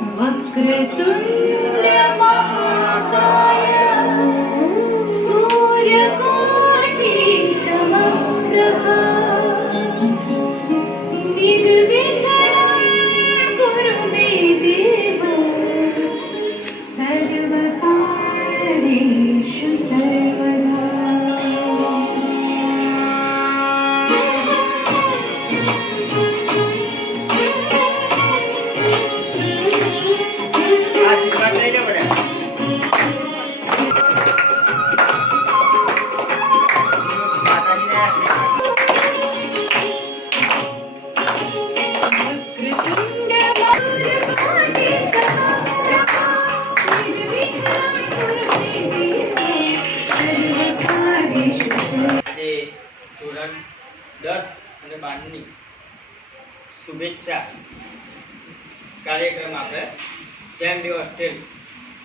в открытую.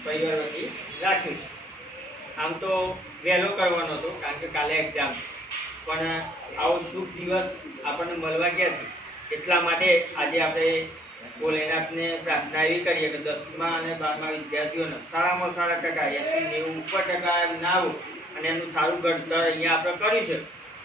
પરિવાર વતી રાખ્યું છે. આમ તો વહેલો કરવાનો હતો, કારણ કે કાલે એક્ઝામ પણ આવો શુભ દિવસ આપણને મળવા ગયા છે. એટલા માટે આજે આપણે ભોલેનાથને પ્રાર્થના એવી કરીએ કે દસમા અને બારમા વિદ્યાર્થીઓને સારામાં સારા ટકા એસી નેવું ઉપર ટકા એમ ના અને એમનું સારું ઘડતર અહીંયા આપણે કર્યું છે.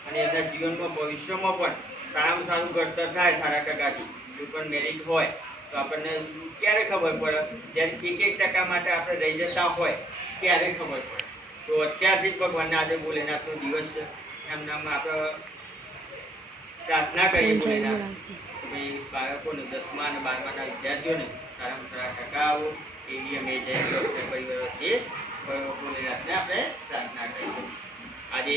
અને એમના જીવનમાં ભવિષ્યમાં પણ સારામાં સારું ઘડતર થાય સારા ટકાથી. કોઈ પણ મેરિટ હોય તો આપણને ક્યારે ખબર પડે? જ્યારે એક એક ટકા માટે આપણે રહી જતા હોય ત્યારે ખબર પડે. તો અત્યારથી જ ભગવાનને આજે ભોલેનાથનો દિવસ છે. એમનામાં આપણે પ્રાર્થના કરીએ ભોલેનાથ. ભાઈ બાળકોને દસમા અને બારમાના વિદ્યાર્થીઓને સારામાં સારા ટકા આવો એવી અમે જય ડૉક્ટર પરિવારથી ભોલેનાથને આપણે પ્રાર્થના કરીશું આજે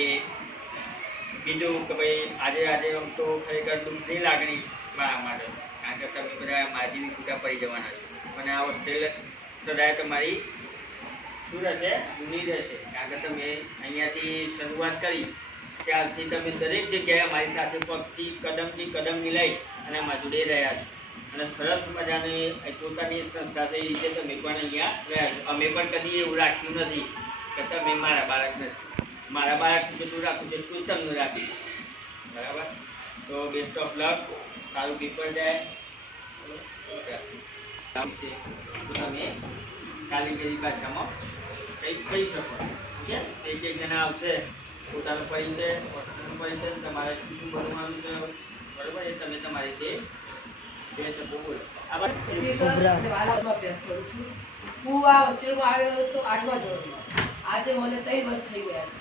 બીજું કે ભાઈ આજે આજે આમ તો ખરેખર દુઃખની લાગણી મારા માટે. કારણ કે તમે બધા મારા જેવી છૂટા પડી જવાના છો. અને આ હોસ્ટેલ સદાય તમારી શું રહેશે જૂની રહેશે. કારણ કે તમે અહીંયાથી શરૂઆત કરી, ત્યારથી તમે દરેક જગ્યાએ મારી સાથે પગથી કદમથી કદમ મિલાઈ અને અમારા જોડે રહ્યા છો. અને સરસ મજાની પોતાની સંસ્થા થઈ રીતે તમે પણ અહીંયા રહ્યા છો. અમે પણ કદી એવું રાખ્યું નથી કે તમે મારા બાળક નથી. મારા બાળક જેટલું રાખું છે એટલું તમને રાખ્યું બરાબર? તો બેસ્ટ ઓફ લક સારું પેપર જાય. આવશે પોતાનો પરિચય તમારે શું તમે તમારી રીતે બે શબ્દો બોલો હું આ આવ્યો તો આઠમા ધોરણમાં આજે મને ત્રણ વર્ષ થઈ ગયા છે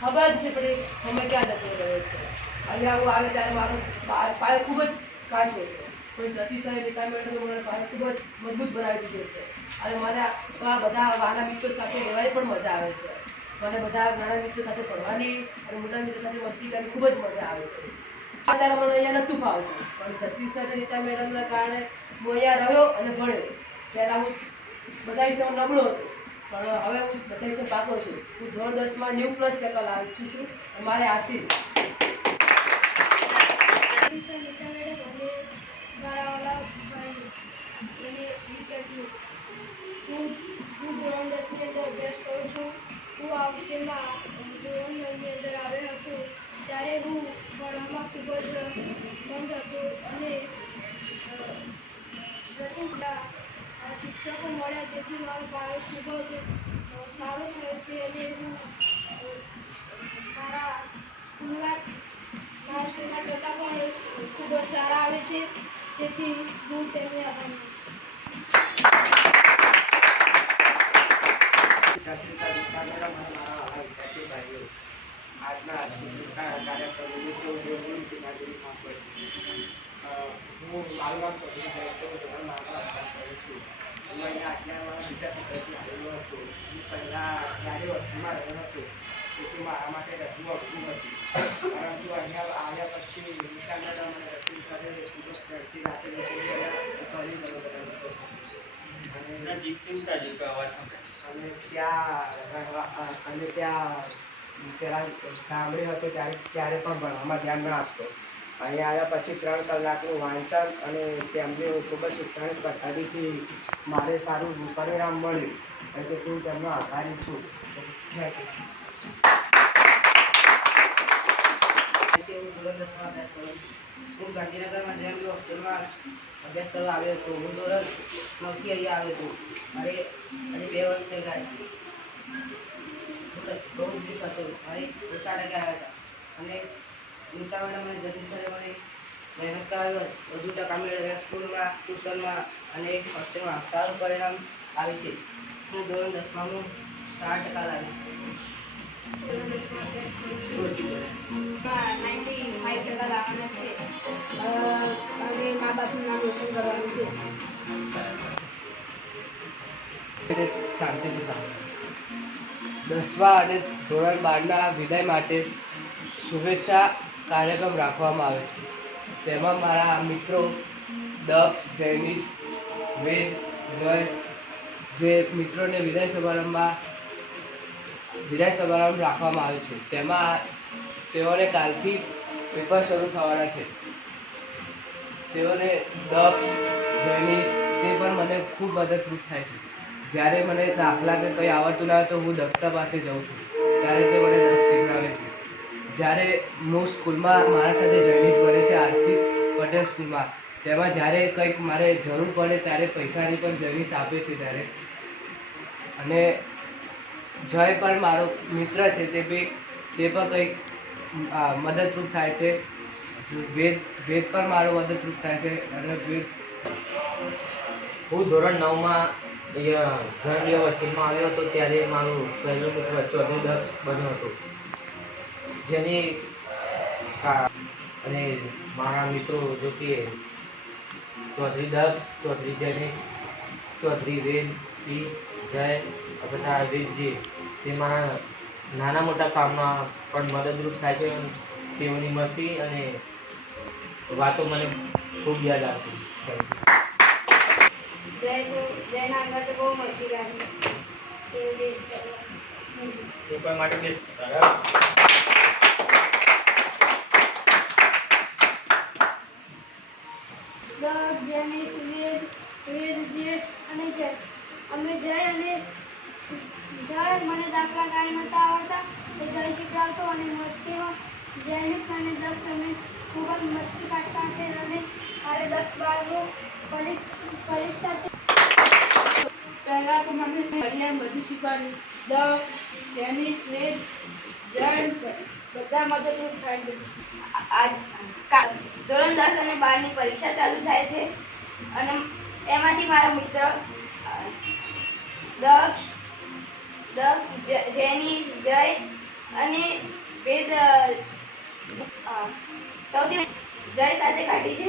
ખબર જ પડી સમય ક્યાં જતો રહ્યો છે? અહીંયા હું આવે ત્યારે મારો પાયો ખૂબ જ કાચો હતો. પણ રીતા મેડમે મને પાયો ખૂબ જ મજબૂત બનાવી દીધો છે. અને આ બધા વાના મિત્રો સાથે રહેવાની પણ મજા આવે છે. મને બધા નાના મિત્રો સાથે ભણવાની અને મોટા મિત્રો સાથે મસ્તી કરવાની ખૂબ જ મજા આવે છે. આ ત્યારે મને અહીંયા નહોતું ફાવતું, પણ જગદીશ સાથે રીતા મેડમના કારણે હું અહીંયા રહ્યો અને ભણ્યો. પહેલાં હું બધા વિષયમાં નબળો હતો, પણ હવે હું બધા વિશે પાકો છું. હું ધોરણ દસમાં ન્યૂ પ્લસ ટકા લાવું છું અને મારે આશીષ શિક્ષકો મળ્યા તેથી મારો ભાવ ખૂબ જ સારો થયો છે અને હું મારા સ્કૂલના મારા સ્કૂલના ટકા પણ ખૂબ જ સારા આવે છે. તેથી હું તેમને આભાર. આજના કાર્યક્રમની હું મારું નામ કરું છું હું અહીંયા આજ્ઞામાં બીજા પુત્રથી આવેલો હતો હું પહેલાં જ્યારે વસ્તુમાં રહ્યો હતો તેથી માટે રજૂ અઘરું હતું પરંતુ અહીંયા આવ્યા પછી નિશાનના મને અને ત્યાં અને ત્યાં પેલા સાંભળ્યો હતો ત્યારે ત્યારે પણ ભણવામાં ધ્યાન ના આપતો અહીંયા આવ્યા પછી ત્રણ કલાકનું વાંચન અને તેમને ખૂબ જ શિક્ષણ પદ્ધતિથી મારે સારું પરિણામ મળ્યું. એટલે હું તેમનો આભારી છું. થેન્ક યુ ધોરણ હું ગાંધીનગરમાં જેમ બી હોસ્ટેલમાં અભ્યાસ કરવા આવ્યો હતો. હું ધોરણ નવથી અહીંયા આવ્યો હતો. મારે હજી બે વર્ષ થઈ ગયા છે. બહુ જ હતો. મારે ઓછા ટકે આવ્યા હતા. અને નીતા મેડમ અને જગદીશ સરે મને મહેનત કરાવી વધુ ટકા મેળવ્યા સ્કૂલમાં ટ્યુશનમાં અને હોસ્ટેલમાં સારું પરિણામ આવે છે. હું ધોરણ દસમાનું સાત ટકા લાવીશ ધોરણ દસમાં છું. માં નાઇન્ટી ફાઇવ ટકા લાવવાના છે. અને મા બાપનું નામ રોશન કરવાનું છે. શાંતિથી દસમા અને ધોરણ બારના વિદાય માટે શુભેચ્છા કાર્યક્રમ રાખવામાં આવે છે. તેમાં મારા મિત્રો દક્ષ, જૈનિશ, વેદ, જય, જે મિત્રોને વિદાય સમારંભમાં, વિદાય સમારંભ રાખવામાં આવે છે. તેમાં તેઓને કાલથી પેપર શરૂ થવાના છે. તેઓને દક્ષ, જૈનિશ, તે પણ મને ખૂબ મદદરૂપ થાય છે. જ્યારે મને દાખલા કે કંઈ આવડતું ના હોય તો હું દક્ષતા પાસે જાઉં છું. ત્યારે તે મને દક્ષ શીખડાવે છે. જ્યારે હું સ્કૂલમાં, મારા સાથે જૈનિશ ભણે છે, આરસી પટેલ સ્કૂલમાં, તેમાં જ્યારે કંઈક મારે જરૂર પડે ત્યારે પૈસાની પણ જૈનિશ આપે છે ત્યારે. અને જય પણ મારો મિત્ર છે, તે બી, તે પણ કંઈક મદદરૂપ થાય છે. વેદ વેદ પણ મારો મદદરૂપ થાય છે, અને વેદ. હું ધોરણ નવમાં અહીંયા ધરણીય આવ્યો હતો, ત્યારે મારું પહેલું મિત્ર ચૌધરી દક્ષ બન્યો હતો. જેની અને મારા મિત્રો જો કે ચૌધરી દસ ચૌધરી જૈનેશ ચૌધરી વેદ પી જય તથા વેદજી તે મારા નાના મોટા કામમાં પણ મદદરૂપ થાય છે તેઓની મસ્તી અને વાતો મને ખૂબ યાદ આવતી Thank you. જય ગો- જયના આગળ તો બહુ મસ્તી કાઢી એવું દેશ કરવા. પેપર માટે દસ જેનિસ વેદ વેદ જેઠ અને જય. અમે જય અને જય મને દાખલા કાંઈ નહોતા આવડતા. એ જય શીખડાવતો અને મસ્તીમાં જેનિસ અને દસ અમે ખૂબ જ મસ્તી કાઢતા છે અને મારે દસ બારનું પરી- પરીક્ષા છે. પહેલાં તો મને હરિયાણ બધી શીખવાડ્યું દસ ટેનિસ વેદ જૈન બધા મદદરૂપ થાય છે. આજ ધોરણ દસ અને બારની પરીક્ષા ચાલુ થાય છે. અને એમાંથી મારા મિત્ર દક્ષ દક્ષ જેની જય અને વેદ સૌથી જય સાથે કાઢી છે.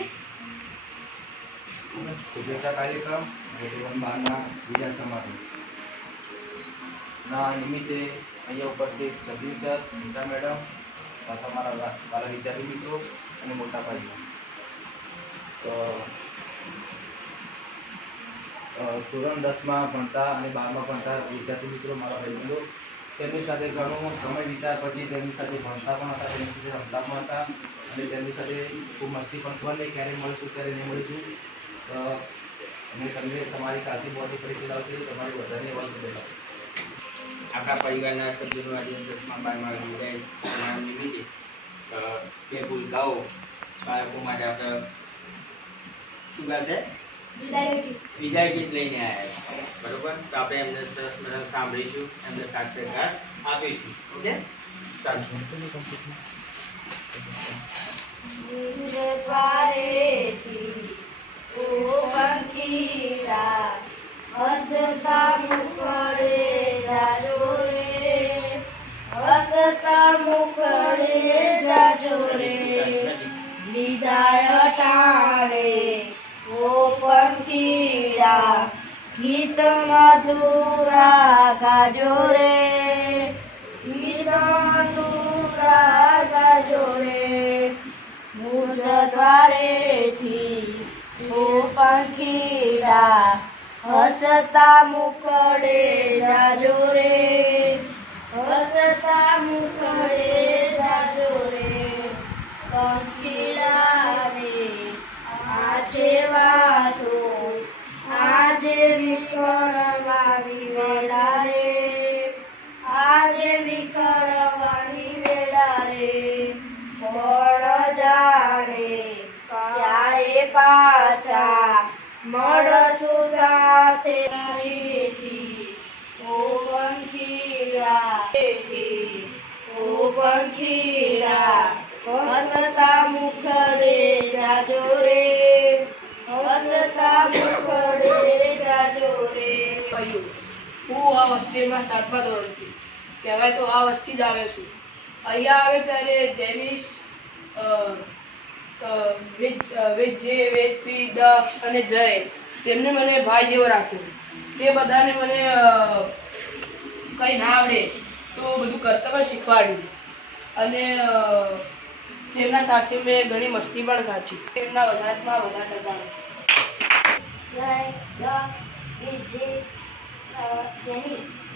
શુભેચ્છા કાર્યક્રમ ધોરણ બારના બીજા સમારોહ. ના નિમિત્તે અહીંયા ઉપસ્થિત જગદીશ સર નીતા મેડમ, તથા મારા વાલા વિદ્યાર્થી મિત્રો અને મોટા ભાઈઓ તો ધોરણ દસમાં ભણતા અને બારમાં ભણતા વિદ્યાર્થી મિત્રો, મારા ભાઈબંધો, તેમની સાથે ઘણો સમય વિતાર પછી તેમની સાથે ભણતા પણ હતા, તેમની સાથે રમતા પણ હતા અને તેમની સાથે ખૂબ મસ્તી પણ ખબર નહીં ક્યારે મળીશું, ક્યારે નહીં મળીશું તો અમે તમને તમારી કાળજી બહુ પરિચિત આવતી તમારી વધારે વર્ગ દેલા આખા પરિવારના સભ્યોનું આજે દસમા બારમાં વિદાય બે ભૂલકાઓ બાળકો માટે આપણે શું કહે વિદાય ગીત. લઈને આવ્યા બરોબર? તો આપણે એમને સરસ મજા સાંભળીશું એમને સાક્ષરકાર આપીશું. ઓકે? ચાલો હસતા મુખડે જાજો રે હસતા મુખડે જાજો રે વિદાય ટાણે ઓ પંખીડા ગીત મધુરા ગાજો રે ગીત મધુરા ગાજો રે મુજ દ્વારેથી ઓ પંખીડા હસતા મુખડે જાજો રે આજે વાતો, આજે વિકર મારી વેડા આજે વિકર મારી વેડા ક્યારે પાછા મળશે? પંખીડા, હસતા મુખડે જાજો રે, હસતા મુખડે જાજો રે. હું આ હોસ્ટેલમાં સાતમા ધોરણથી. કહેવાય તો આ વસ્તી જ આવ્યો છું. અહીંયા આવે ત્યારે જેનિશ વિજય વેદપી દક્ષ અને જય તેમને મને ભાઈ જેવો રાખ્યો. તે બધાને મને કંઈ ના આવડે તો બધું કર્તવ્ય શીખવાડ્યું. અને તેમના સાથે મેં ઘણી મસ્તી પણ કાઢી તેમના વધારમાં વધારે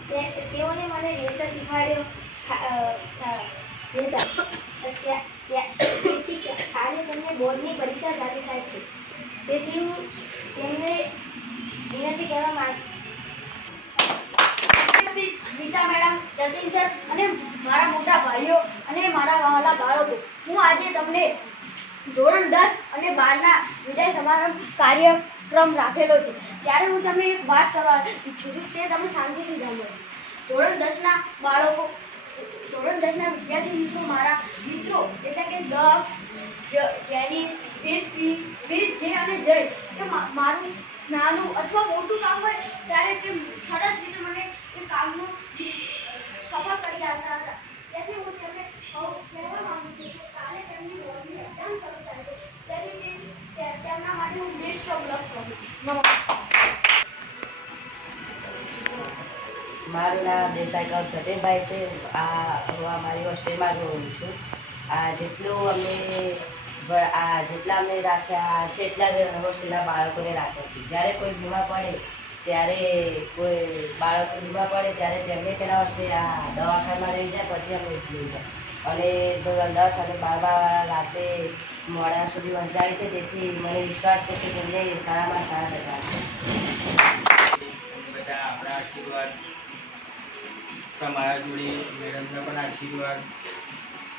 તે, તેઓને મને નૃત્ય શીખવાડ્યો તેથી કાલે તેમને બોર્ડની પરીક્ષા ચાલુ થાય છે. તેથી હું તેમને વિનંતી કરવા માંગ ગીતા મેડમ, જતીન સર અને મારા મોટા ભાઈઓ અને મારા વહાલા બાળકો, હું આજે તમને ધોરણ દસ અને બારના વિદાય સમારંભ કાર્યક્રમ રાખેલો છે. ત્યારે હું તમને એક વાત કરવા ઈચ્છું છું, તે તમે શાંતિથી સાંભળો ધોરણ દસના બાળકો, ધોરણ દસના વિદ્યાર્થી મિત્રો, મારા મિત્રો, એટલે કે દક્ષ જેનિસ વેદપી વેદ જે અને જય કે મારું, નાનું અથવા મોટું કામ હોય ત્યારે તે સરસ રીતે મને એ કામનું સફળ કરી આવતા હતા. તેથી હું તેમને કહેવા માંગુ છું કે કાલે તેમની બોર્ડની એક્ઝામ શરૂ થાય છે. તેથી તે- તે- તેમના માટે હું બેસ્ટ ઓફ લક કહું છું મારું નામ દેસાઈ કમ સતીનભાઈ છે. આ હું અમારી હોસ્ટેલમાં રહું છું. આ જેટલું અમે આ જેટલા અમે રાખ્યા છે એટલા જ હોસ્ટેલના બાળકોને રાખ્યા છે. જ્યારે કોઈ બીમાર પડે ત્યારે કોઈ બાળક બીમાર પડે ત્યારે તેમને તેના હોસ્ટેલ આ દવાખાનામાં રહી જાય, પછી અમે લઈ જાય. અને દસ અને બારમાં રાતે મોડા સુધી વંચાય છે, તેથી મને વિશ્વાસ છે કે તેમને શાળામાં સારા ટકા બધા આપણા આશીર્વાદ, તમારા જોડે મેડમના પણ આશીર્વાદ.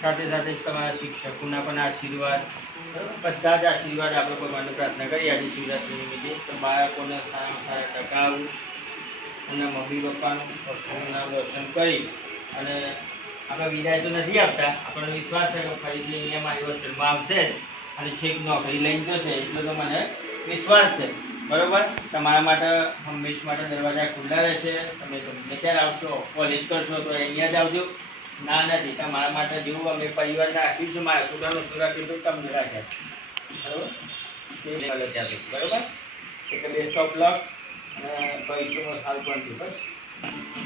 સાથે સાથે જ તમારા શિક્ષકોના પણ આશીર્વાદ? બધા જ આશીર્વાદ આપણે ભગવાનને પ્રાર્થના કરી આજે શિવરાત્રી નિમિત્તે તો બાળકોને સારા સારા ટકા આવું એમના મમ્મી પપ્પાનું હોસ્ટેલનું દર્શન કરી અને આપણે વિદાય તો નથી આપતા, આપણને વિશ્વાસ છે કે ફરીથી અહીંયા મારી હોસ્ટેલમાં આવશે જ. અને છેક નોકરી લઈને જશે એટલો તો મને વિશ્વાસ છે. બરાબર? તમારા માટે હંમેશ માટે દરવાજા ખુલ્લા રહેશે. તમે ગમે ત્યારે આવશો, કોલેજ કરશો તો અહીંયા જ આવજો. ના ના દીકરા તમારા માટે જેવું અમે પરિવારને રાખ્યું છે, મારા છોકરાનું શું કીધું તમને રાખ્યા બરોબર? એટલે બેસ્ટ ઓફ લક અને ભવિષ્યમાં સારું પણ થયું બસ.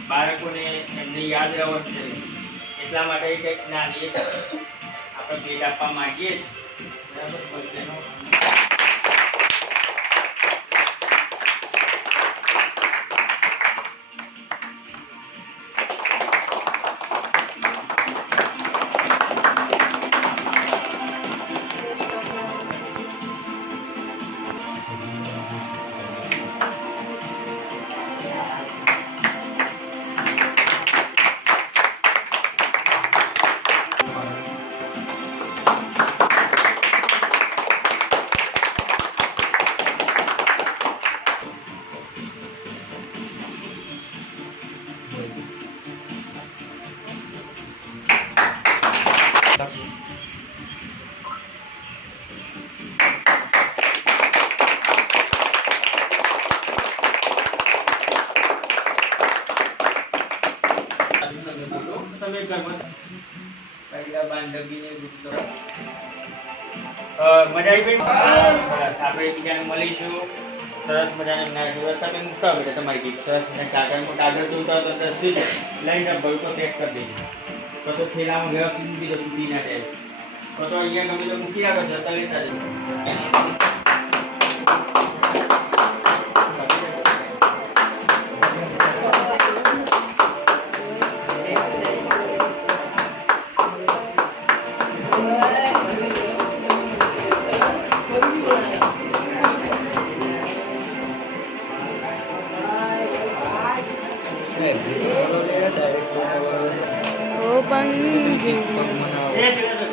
બાળકોને એમને યાદ રહેવો છે. એટલા માટે કંઈક નાની આપણે ભેટ આપવા માંગીએ છીએ. બરાબર? તમે ઘરમાં પહેલા બાંધવીને બધું કરો. અ, મજા આવી ગઈ સરસ. આપણે એકબીજાને મળીશું સરસ મજાની જોડે તમે મૂકતા હોય તમારી ગીત. સરસ અને કાગળમાં કાગળ જોતા હોય તો સીધ લઈને ભરું પેક કરી દેજો. તો તો થેલામાં વ્યવસ્થિત મૂકી દો તૂટી ના જાય તો તો અહીંયા ગમે તો મૂકી રાખો, જતા લેતા જજો panghimang manaw.